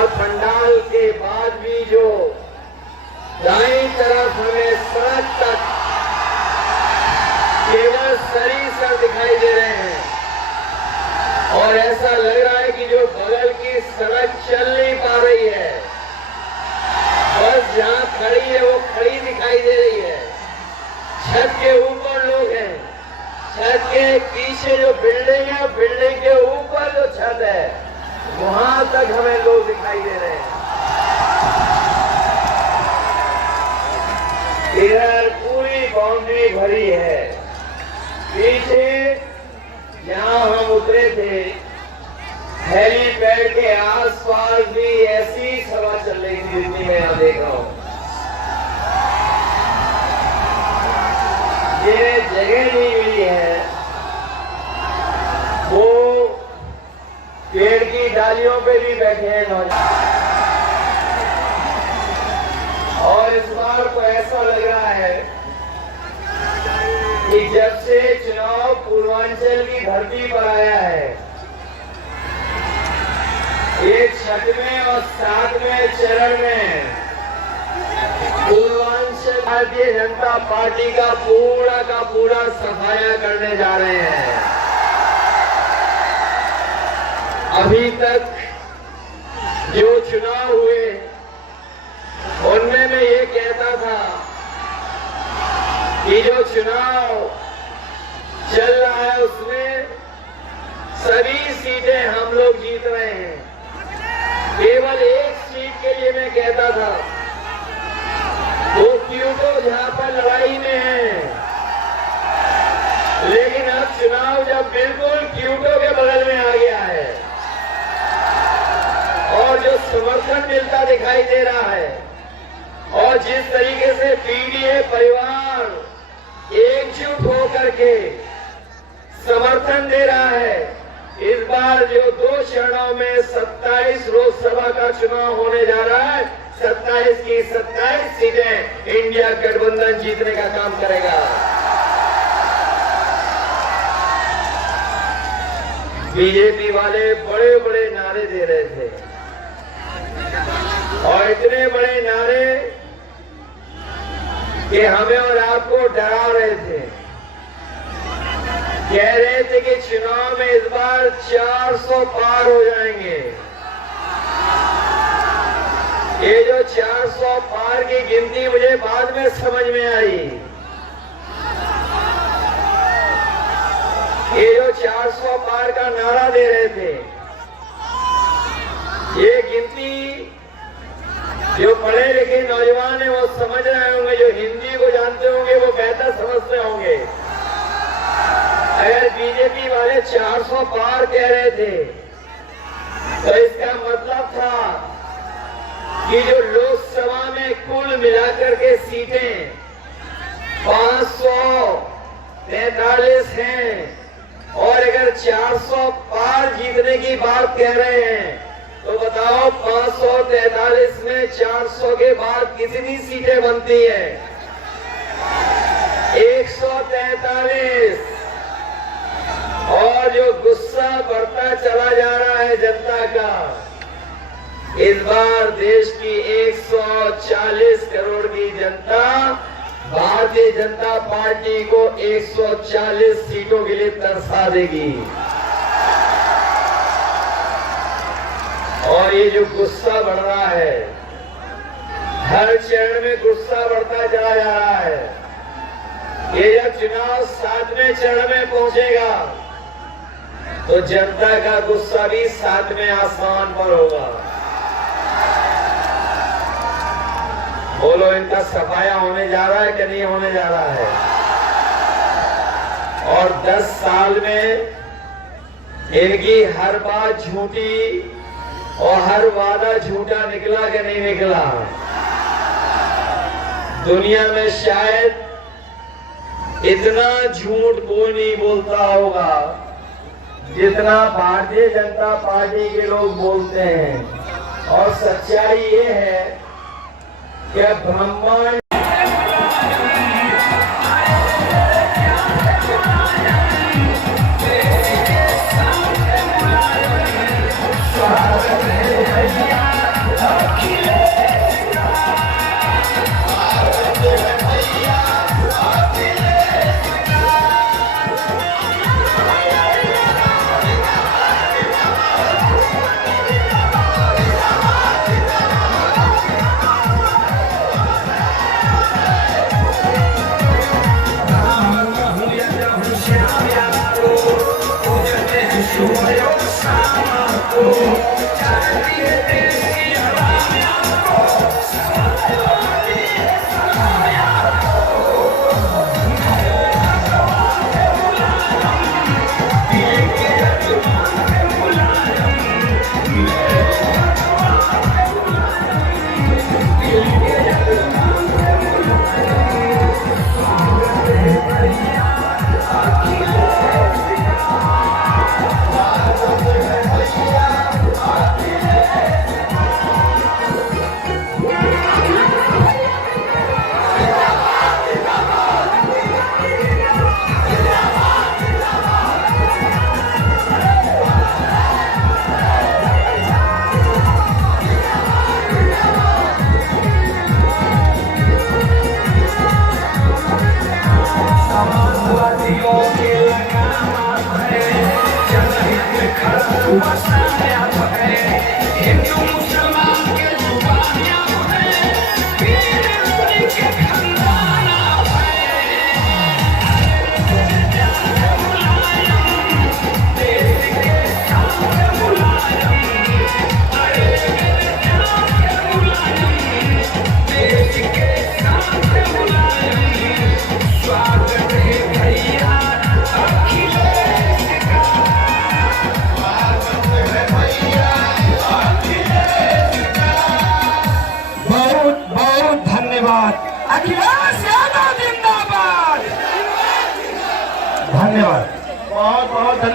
और पंडाल के बाद भी जो दाईं तरफ हमें सड़क तक केवल सरीसर दिखाई दे रहे हैं और ऐसा लग रहा है कि जो बगल की सड़क चल नहीं पा रही है, बस जहां खड़ी है वो खड़ी दिखाई दे रही है। छत के ऊपर लोग हैं, छत के पीछे जो बिल्डिंग है, बिल्डिंग के ऊपर जो छत है वहां तक हमें लोग दिखाई दे रहे हैं। इधर पूरी बाउंड्री भरी है। पीछे जहां हम उतरे थे हेलीपैड के आसपास भी ऐसी सभा चल रही थी जितनी मैं यहां देख रहा हूं। ये जगह नहीं मिली है, वो पेड़ की डालियों पे भी बैठे हैं नौजवान। और इस बार तो ऐसा लग रहा है कि जब से चुनाव पूर्वांचल की धरती पर आया है, ये 6वें और 7वें चरण में पूर्वांचल भारतीय जनता पार्टी का पूरा सफाया करने जा रहे हैं। अभी तक जो चुनाव हुए उनमें मैं ये कहता था कि जो चुनाव चल रहा है उसमें सभी सीटें हम लोग जीत रहे हैं। केवल एक सीट के लिए मैं कहता था, वो क्यूटो जहां पर लड़ाई में है, लेकिन अब चुनाव जब बिल्कुल क्यूटो के बगल में आ गया है और जो समर्थन मिलता दिखाई दे रहा है और जिस तरीके से पीडीए परिवार एकजुट होकर के समर्थन दे रहा है, इस बार जो 2 चरणों में 27 लोकसभा का चुनाव होने जा रहा है, 27 की 27 सीटें इंडिया गठबंधन जीतने का काम करेगा। बीजेपी वाले बड़े बड़े नारे दे रहे थे और इतने बड़े नारे कि हमें और आपको डरा रहे थे। कह रहे थे कि चुनाव में इस बार 400 पार हो जाएंगे। ये जो 400 पार की गिनती मुझे बाद में समझ में आई। ये जो 400 पार का नारा दे रहे थे, ये गिनती जो पढ़े लिखे नौजवान है वो समझ रहे होंगे, जो हिंदी को जानते होंगे वो बेहतर समझते होंगे। अगर बीजेपी वाले 400 पार कह रहे थे तो इसका मतलब था कि जो लोकसभा में कुल मिलाकर के सीटें 543 हैं और अगर 400 पार जीतने की बात कह रहे हैं तो बताओ 543 में 400 के बाद कितनी सीटें बनती हैं? 143। और जो गुस्सा बढ़ता चला जा रहा है जनता का, इस बार देश की 140 करोड़ की जनता भारतीय जनता पार्टी को 140 सीटों के लिए तरसा देगी। और ये जो गुस्सा बढ़ रहा है, हर चरण में गुस्सा बढ़ता चला जा रहा है। ये जब चुनाव 7वें चरण में पहुंचेगा तो जनता का गुस्सा भी 7वें आसमान पर होगा। बोलो, इनका सफाया होने जा रहा है कि नहीं होने जा रहा है? और 10 साल में इनकी हर बात झूठी और हर वादा झूठा निकला कि नहीं निकला? दुनिया में शायद इतना झूठ कोई नहीं बोलता होगा जितना भारतीय जनता पार्टी के लोग बोलते हैं। और सच्चाई ये है कि ब्रह्मांड अखिलेश यादव जिंदाबाद। धन्यवाद, बहुत बहुत धन्यवाद।